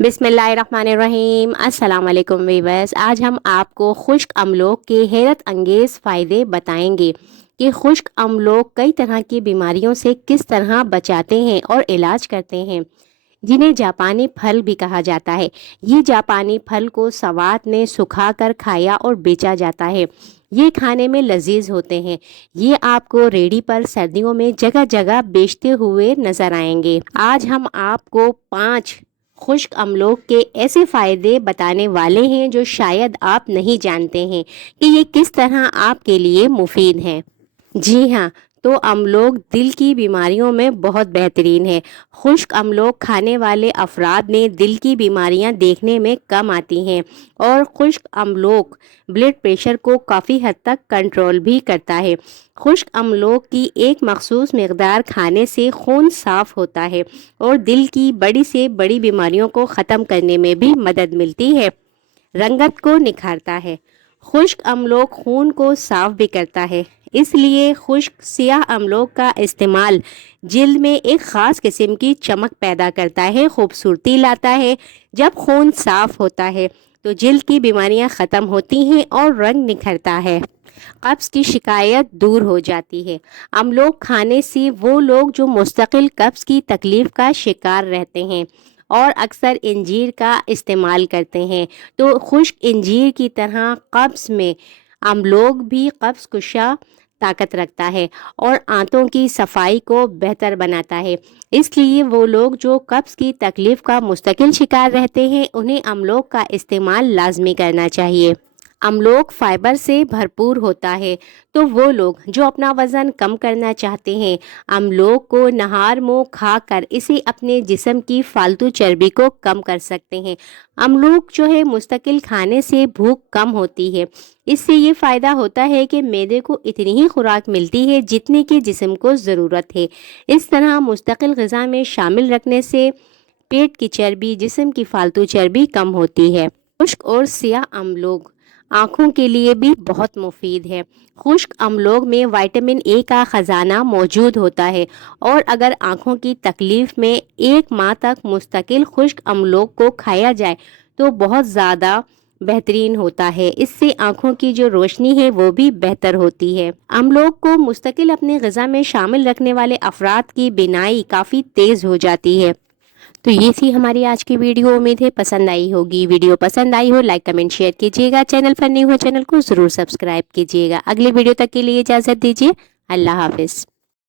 बिस्मिल्लाहिर्रहमानिर्रहीम। अस्सलाम वालेकुम वीवर्स। आज हम आपको खुश्क अमलोक के हैरत अंगेज़ फ़ायदे बताएंगे कि खुश्क अमलोक कई तरह की बीमारियों से किस तरह बचाते हैं और इलाज करते हैं, जिन्हें जापानी फल भी कहा जाता है। ये जापानी फल को सवात में सुखाकर खाया और बेचा जाता है। ये खाने में लजीज होते हैं। ये आपको रेडी पर सर्दियों में जगह जगह बेचते हुए नजर आएंगे। आज हम आपको 5 खुश्क अमलोक के ऐसे फ़ायदे बताने वाले हैं जो शायद आप नहीं जानते हैं कि ये किस तरह आपके लिए मुफीद हैं। जी हाँ, तो अमलोक दिल की बीमारियों में बहुत बेहतरीन है। खुश्क अमलोक खाने वाले अफराद में दिल की बीमारियां देखने में कम आती हैं और खुश्क अमलोक ब्लड प्रेशर को काफ़ी हद तक कंट्रोल भी करता है। खुश्क अमलोक की एक मखसूस मकदार खाने से खून साफ़ होता है और दिल की बड़ी से बड़ी बीमारियों को ख़त्म करने में भी मदद मिलती है। रंगत को निखारता है। खुश्क अमलोक खून को साफ भी करता है, इसलिए खुश्क सियाह अमलोक का इस्तेमाल जिल्द में एक ख़ास किस्म की चमक पैदा करता है, खूबसूरती लाता है। जब खून साफ होता है तो जिल्द की बीमारियां ख़त्म होती हैं और रंग निखरता है। कब्ज़ की शिकायत दूर हो जाती है। अमलोक खाने से वो लोग जो मुस्तकिल कब्ज़ की तकलीफ़ का शिकार रहते हैं और अक्सर इंजीर का इस्तेमाल करते हैं, तो खुश्क इंजीर की तरह कब्ज़ में अमलोक भी कब्ज़ कुशा ताकत रखता है और आंतों की सफाई को बेहतर बनाता है। इसलिए वो लोग जो कब्ज़ की तकलीफ़ का मुस्तकिल शिकार रहते हैं, उन्हें अमलोक का इस्तेमाल लाजमी करना चाहिए। अमलोक फाइबर से भरपूर होता है, तो वो लोग जो अपना वज़न कम करना चाहते हैं, अमलोक को नहार मुँह खाकर इसे अपने जिस्म की फालतू चर्बी को कम कर सकते हैं। अमलोक जो है मुस्तकिल खाने से भूख कम होती है। इससे ये फ़ायदा होता है कि मैदे को इतनी ही खुराक मिलती है जितनी कि जिस्म को ज़रूरत है। इस तरह मुस्तकिल ग़िज़ा में शामिल रखने से पेट की चर्बी, जिस्म की फालतू चर्बी कम होती है। खुश्क और सियाह अमलोक आँखों के लिए भी बहुत मुफीद है। खुश्क अमलोक में विटामिन ए का ख़जाना मौजूद होता है और अगर आँखों की तकलीफ़ में 1 माह तक मुस्तकिल खुश्क अमलोक को खाया जाए तो बहुत ज़्यादा बेहतरीन होता है। इससे आँखों की जो रोशनी है वो भी बेहतर होती है। अमलोक को मुस्तकिल अपने ग़िज़ा में शामिल रखने वाले अफराद की बीनाई काफ़ी तेज़ हो जाती है। तो ये थी हमारी आज की वीडियो। उम्मीद है पसंद आई होगी। वीडियो पसंद आई हो लाइक कमेंट शेयर कीजिएगा। चैनल पर न्यू हो चैनल को ज़रूर सब्सक्राइब कीजिएगा। अगली वीडियो तक के लिए इजाज़त दीजिए। अल्लाह हाफिज़।